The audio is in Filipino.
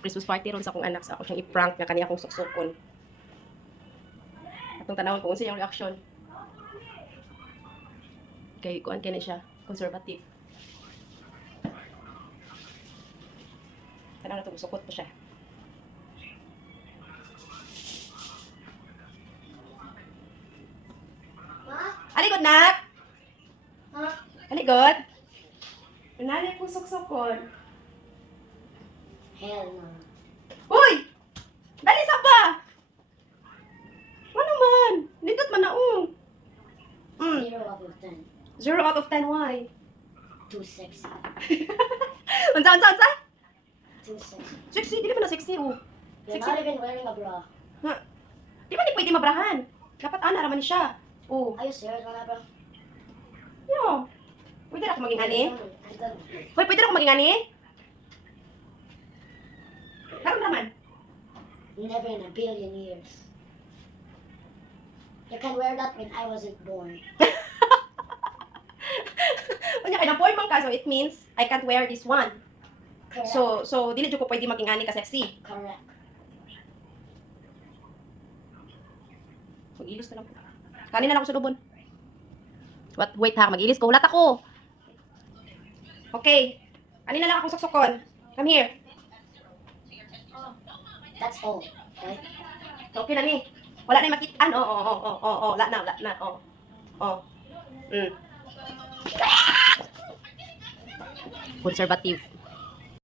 Christmas party ron sa akong anak, sa ako siyang i-prank nga kaniya akong suksukon. Atong tanawon ko unsa yung reaction. Kay kuan kani siya, conservative. Tanaw na to, sukot pa siya. Aligod nak. Aligod. Nanay kong suksukon. Hell no. Hoy! Dali sa ba? Ano man? Nindot man na Mm. 0 out of 10. 0 out of 10, why? Too sexy. Unsa? Too sexy. Sexy, di ba na sexy, You're Sexy. not even wearing a bra. Di ba di pwede mabrahan? Dapat ana raman siya. Are you serious, mga bro? Yo. Pwede na ako maging ani? I'm done. Hoy, pwede na ako maging ani? Karon naman. Never in a billion years. You can wear that when I wasn't born. Unya kay na boy man ka, so it means I can't wear this one. Correct. So dili jud ko pwede maging ani ka sexy. Correct. Mag-ilis na lang. Kanin na lang ako sa lubon. Wait ha, mag-ilis ko. Hulat ako. Okay. Kanin na lang akong saksokon. Come here. That's all, right? Okay na ni. Wala na yung makitaan. Oo. Wala na. Oo. Conservative.